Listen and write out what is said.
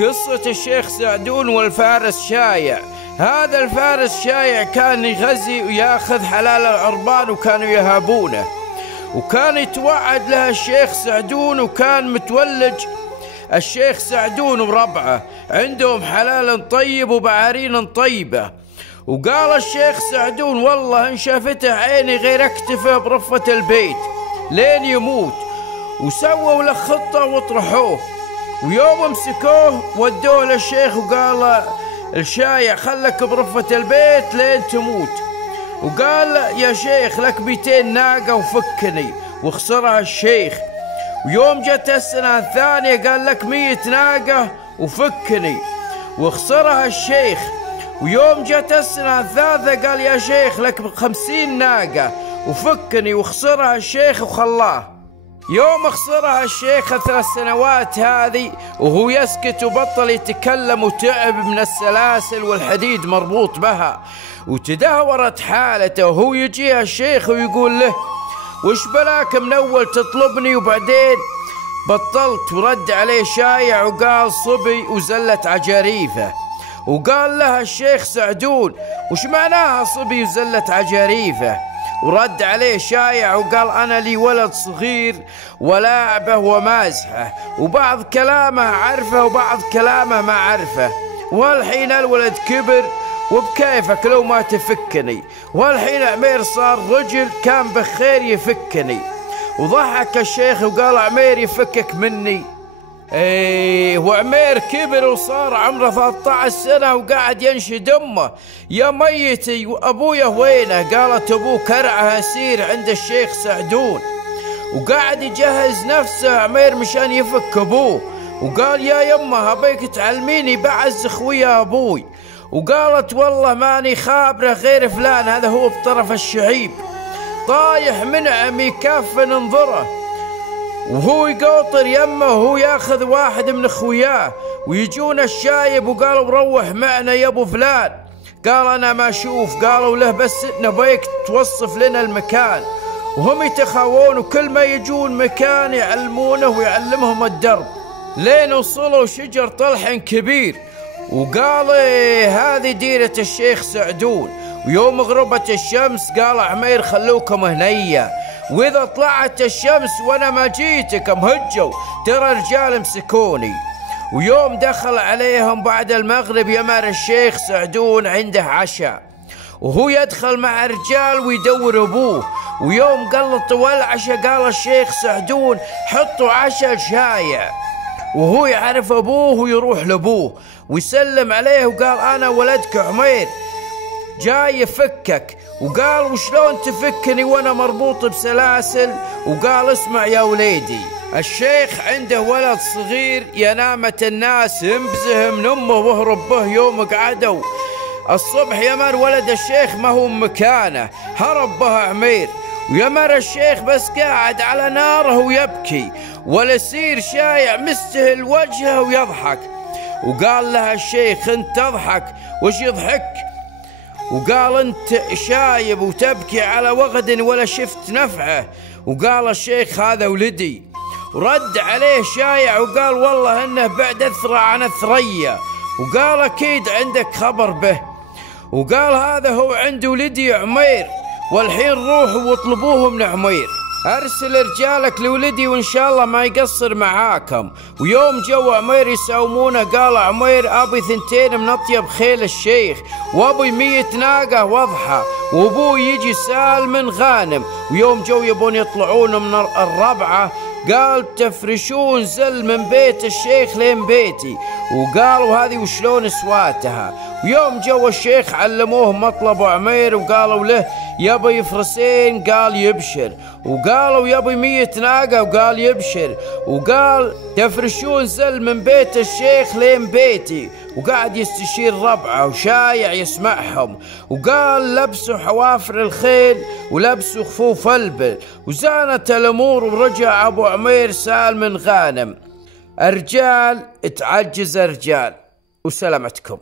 قصة الشيخ سعدون والفارس شايع. هذا الفارس شايع كان يغزي وياخذ حلال العربان وكانوا يهابونه، وكان يتوعد لها الشيخ سعدون، وكان متولج الشيخ سعدون وربعه عندهم حلال طيب وبعارين طيبة. وقال الشيخ سعدون والله إن شافته عيني غير اكتفه برفة البيت لين يموت. وسووا له خطة وطرحوه، ويوم مسكوه ودوه للشيخ وقال الشايع خلك برفة البيت لين تموت. وقال يا شيخ لك 200 ناقة وفكني، وخسرها الشيخ. ويوم جت السنة الثانية قال لك 100 ناقة وفكني، وخسرها الشيخ. ويوم جت السنة الثالثة قال يا شيخ لك 50 ناقة وفكني، وخسرها الشيخ وخلاه. يوم خسرها الشيخ 3 سنوات هذه وهو يسكت وبطل يتكلم، وتعب من السلاسل والحديد مربوط بها، وتدهورت حالته. وهو يجيها الشيخ ويقول له وش بلاك من أول تطلبني وبعدين بطلت؟ ورد عليه شايع وقال صبي وزلت عجاريفه. وقال لها الشيخ سعدون وش معناها صبي وزلت عجاريفه؟ ورد عليه شايع وقال أنا لي ولد صغير ولاعبه ومازحه، وبعض كلامه عرفه وبعض كلامه ما عرفه، والحين الولد كبر وبكيفك لو ما تفكني، والحين عمير صار رجل كان بخير يفكني. وضحك الشيخ وقال عمير يفكك مني؟ ايه، وعمير كبر وصار عمره 13 سنة وقاعد ينشد امه يا ميتي وابويا وينه؟ قالت ابوه كرعه اسير عند الشيخ سعدون، وقاعد يجهز نفسه عمير مشان يفك ابوه. وقال يا يمه ابيك تعلميني بعز اخويا ابوي. وقالت والله ماني خابره غير فلان، هذا هو بطرف الشعيب طايح من عمي كاف ننظره، وهو يقوطر يمه وهو ياخذ واحد من اخوياه، ويجون الشايب وقالوا روح معنا يا ابو فلان. قال انا ما اشوف. قالوا له بس نبيك توصف لنا المكان. وهم يتخاوون وكل ما يجون مكان يعلمونه ويعلمهم الدرب، لين وصلوا شجر طلح كبير. وقال هذه ديرة الشيخ سعدون. ويوم غربت الشمس قال عمير خلوكم هنية، واذا طلعت الشمس وانا ما جيتكم هجوا ترى رجال مسكوني. ويوم دخل عليهم بعد المغرب يمر الشيخ سعدون عنده عشاء، وهو يدخل مع رجال ويدور ابوه. ويوم قلطوا العشاء قال الشيخ سعدون حطوا عشاء شايع، وهو يعرف ابوه ويروح لابوه ويسلم عليه وقال انا ولدك عمير جاي يفكك. وقال وشلون تفكني وانا مربوط بسلاسل؟ وقال اسمع يا وليدي، الشيخ عنده ولد صغير ينامة الناس انبزه من امه واهرب به. يوم قعدوا الصبح يمر ولد الشيخ ما هو مكانه، هرب به عمير. ويمر الشيخ بس قاعد على ناره ويبكي، والاسير شايع مستهل وجهه ويضحك. وقال لها الشيخ انت تضحك وش يضحك؟ وقال انت شايب وتبكي على وغد ولا شفت نفعه. وقال الشيخ هذا ولدي. ورد عليه شايع وقال والله انه بعد اثرى عن الثريا. وقال اكيد عندك خبر به. وقال هذا هو عند ولدي عمير، والحين روحوا واطلبوه من عمير. ارسل رجالك لولدي وان شاء الله ما يقصر معاكم. ويوم جو عمير يساومونه قال عمير ابي 2 من اطيب خيل الشيخ، وابي 100 ناقه واضحه، وابوي يجي سال من غانم. ويوم جو يبون يطلعون من الربعه قال تفرشون زل من بيت الشيخ لين بيتي. وقالوا هذه وشلون سواتها؟ ويوم جو الشيخ علموه مطلب عمير وقالوا له يبي فرسين قال يبشر، وقالوا يبي 100 ناقة وقال يبشر، وقال تفرشون زل من بيت الشيخ لين بيتي. وقاعد يستشير ربعه وشايع يسمعهم. وقال لبسوا حوافر الخيل ولبسوا خفوف البل، وزانت الامور ورجع ابو عمير سال من غانم. الرجال تعجز رجال. وسلامتكم.